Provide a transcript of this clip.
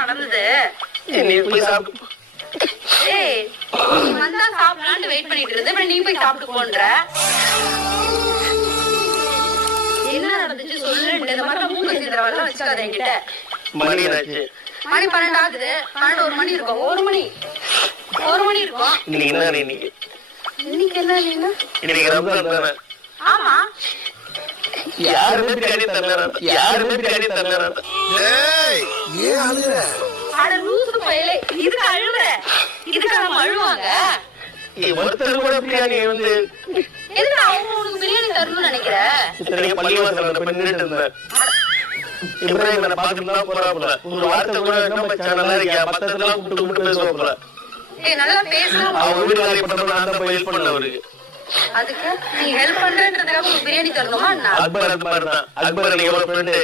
நடந்தது சாப்பிடலான்னு வெயிட் பண்ணிட்டு இருந்தேன். நீ போய் சாப்பிட்டு போன்ற என்ன நடந்துச்சு சொல்லு. இந்த மாதிரி மூணு வச்சுக்காத என்கிட்ட. மணி 12 ஆகுது. 12 மணி இருக்கும். ஒரு மணி இருக்கும். இன்னைக்கு என்ன? ஆமா யாருமே பிரியாணி தரல. இதுக்கு அழுவுற? இதுக்கு நம்ம அழுவாங்க. ஒருத்தர் கூட பிரியாணி வந்து எதுக்கு அவங்க உனக்கு பிரியாணி தரணும்னு நினைக்கிறேன்? பள்ளிவாசல் பண்ணிட்டு இருந்தேன். இப்ராஹிம் என்ன பாத்துட்டு போறாப்புல. ஒரு வார்த்தை கூட நம்ம சேனல்ல இருக்க மத்ததெல்லாம் கூப்பிட்டு பேசுவாப்புல. நல்லா பேசணும். அவங்க வீட்டு வேலையை பண்றவங்க நான் தான் போய் ஹெல்ப் பண்ண அவருக்கு. அதுக்கு நீ ஹெல்ப் பண்றேன்றதுக்காக பிரியாணி தரணுமா? அக்பர் தான். அக்பர் எவ்வளவு ஃப்ரெண்டு.